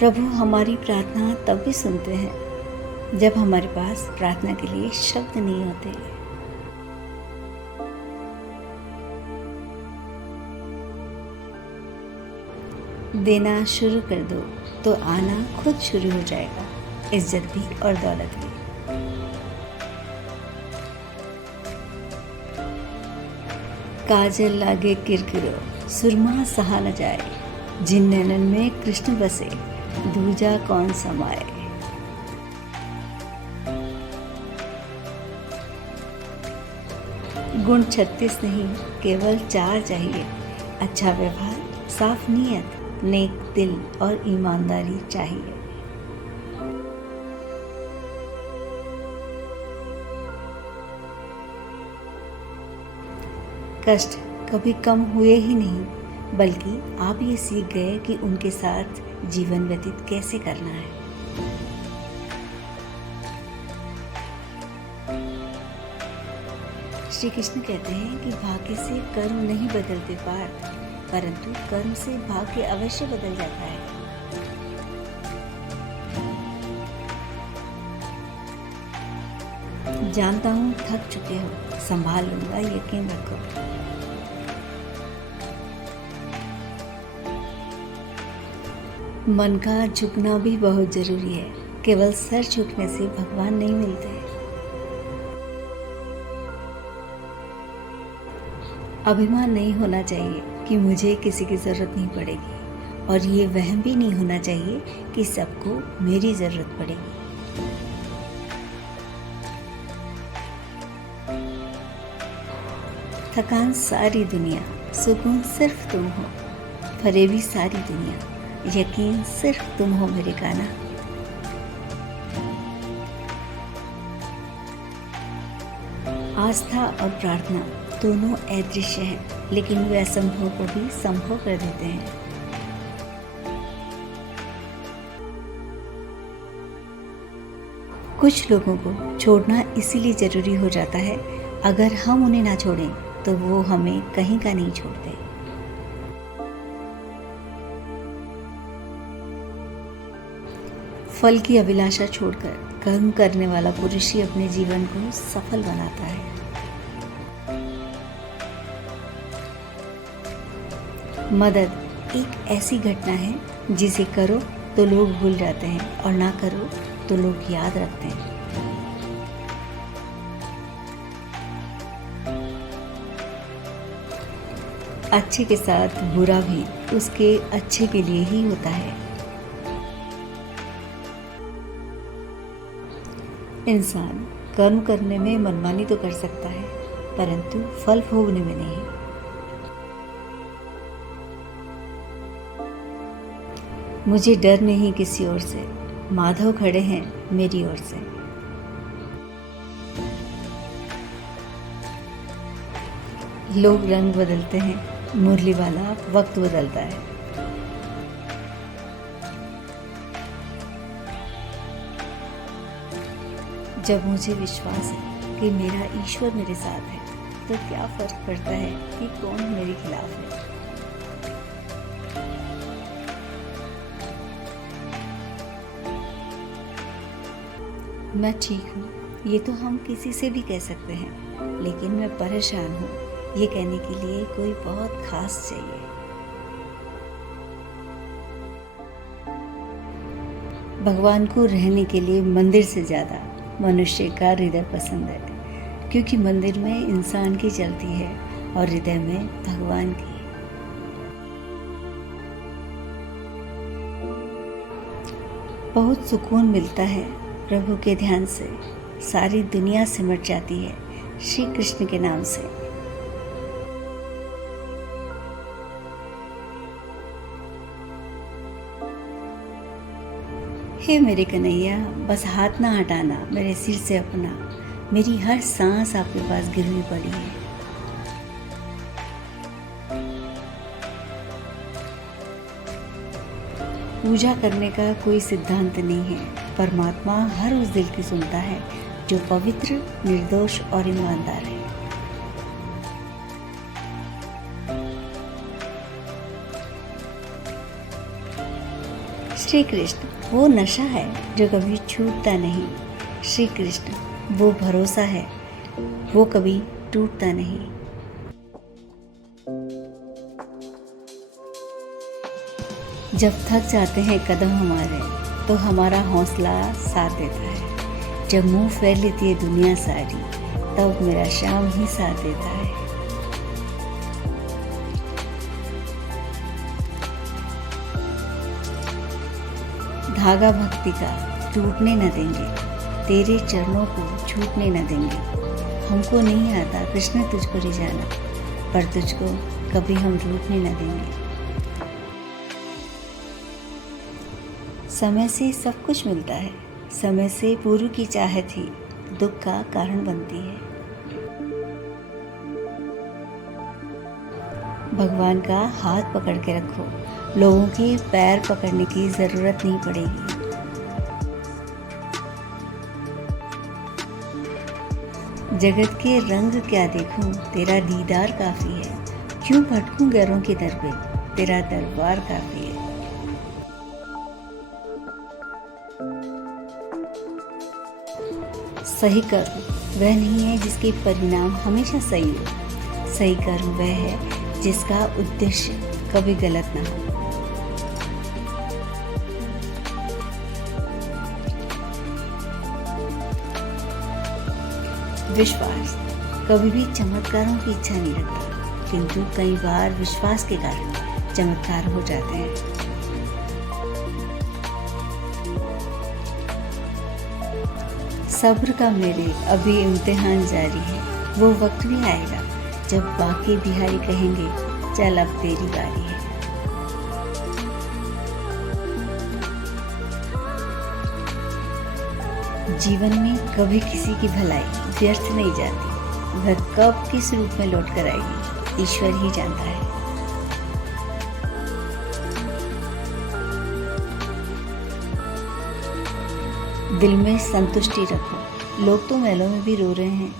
प्रभु हमारी प्रार्थना तब भी सुनते हैं जब हमारे पास प्रार्थना के लिए शब्द नहीं होते। देना शुरू कर दो तो आना खुद शुरू हो जाएगा, इज्जत भी और दौलत भी। काजल लागे किरकिरो, सुरमा सहा न जाए, जिन नैनन में कृष्ण बसे, दूजा कौन समाए। गुण 36 नहीं, केवल 4 चाहिए। अच्छा व्यवहार, साफ नीयत, नेक दिल और ईमानदारी चाहिए। कष्ट कभी कम हुए ही नहीं, बल्कि आप ये सीख गए कि उनके साथ जीवन व्यतीत कैसे करना है। श्री कृष्ण कहते हैं कि भाग्य से कर्म नहीं बदलते पार्थ, परंतु कर्म से भाग्य अवश्य बदल जाता है। जानता हूँ थक चुके हो, संभाल लूंगा, यकीन रखो। मन का झुकना भी बहुत जरूरी है, केवल सर झुकने से भगवान नहीं मिलते। अभिमान नहीं होना चाहिए कि मुझे किसी की जरूरत नहीं पड़ेगी, और ये वहम भी नहीं होना चाहिए कि सबको मेरी जरूरत पड़ेगी। थकान सारी दुनिया, सुकून सिर्फ तुम हो। फरेबी सारी दुनिया, यकीन सिर्फ तुम हो मेरे कान्हा। आस्था और प्रार्थना दोनों अदृश्य हैं, लेकिन वे असंभव को भी संभव कर देते हैं। कुछ लोगों को छोड़ना इसीलिए जरूरी हो जाता है, अगर हम उन्हें ना छोड़ें तो वो हमें कहीं का नहीं छोड़ते। फल की अभिलाषा छोड़कर कर्म करने वाला पुरुष ही अपने जीवन को सफल बनाता है। मदद एक ऐसी घटना है जिसे करो तो लोग भूल जाते हैं और ना करो तो लोग याद रखते हैं। अच्छे के साथ बुरा भी उसके अच्छे के लिए ही होता है। इंसान कर्म करने में मनमानी तो कर सकता है, परंतु फल भोगने में नहीं। मुझे डर नहीं किसी और से, माधव खड़े हैं मेरी ओर से। लोग रंग बदलते हैं, मुरली वाला वक्त बदलता है। जब मुझे विश्वास है कि मेरा ईश्वर मेरे साथ है, तो क्या फर्क पड़ता है कि कौन मेरे खिलाफ है। मैं ठीक हूँ, ये तो हम किसी से भी कह सकते हैं, लेकिन मैं परेशान हूँ, ये कहने के लिए कोई बहुत खास चाहिए। भगवान को रहने के लिए मंदिर से ज़्यादा मनुष्य का हृदय पसंद है, क्योंकि मंदिर में इंसान की चलती है और हृदय में भगवान की। बहुत सुकून मिलता है प्रभु के ध्यान से, सारी दुनिया सिमट जाती है श्री कृष्ण के नाम से। हे मेरे कन्हैया, बस हाथ ना हटाना मेरे सिर से अपना, मेरी हर सांस आपके पास गिरवी पड़ी है। पूजा करने का कोई सिद्धांत नहीं है, परमात्मा हर उस दिल की सुनता है जो पवित्र, निर्दोष और ईमानदार है। श्री कृष्ण वो नशा है जो कभी छूटता नहीं। श्री कृष्ण वो भरोसा है, वो कभी टूटता नहीं। जब थक जाते हैं कदम हमारे तो हमारा हौसला साथ देता है। जब मुंह फैल लेती है दुनिया सारी तब मेरा श्याम ही साथ देता है। धागा भक्ति का टूटने न देंगे, तेरे चरणों को छूटने न देंगे। हमको नहीं आता कृष्ण तुझको रिझाना, पर तुझको कभी हम रूठने न देंगे। समय से सब कुछ मिलता है, समय से पूर्व की चाहत ही दुख का कारण बनती है। भगवान का हाथ पकड़ के रखो, लोगों के पैर पकड़ने की जरूरत नहीं पड़ेगी। जगत के रंग क्या देखूं, तेरा दीदार काफी है। क्यों भटकूं गैरों के दर पे, तेरा दरबार काफी है। सही कर्म वह नहीं है जिसके परिणाम हमेशा सही हो। सही कर्म वह है जिसका उद्देश्य कभी गलत ना हो। विश्वास कभी भी चमत्कारों की इच्छा नहीं रखता, किंतु कई बार विश्वास के कारण चमत्कार हो जाते हैं। सब्र का मेरे अभी इम्तिहान जारी है। वो वक्त भी आएगा जब बाकी बिहारी कहेंगे चल अब तेरी बारी है। जीवन में कभी किसी की भलाई व्यर्थ नहीं जाती। वह कब किस रूप में लौट कर आएगी ईश्वर ही जानता है। दिल में संतुष्टि रखो, लोग तो महलों में भी रो रहे हैं,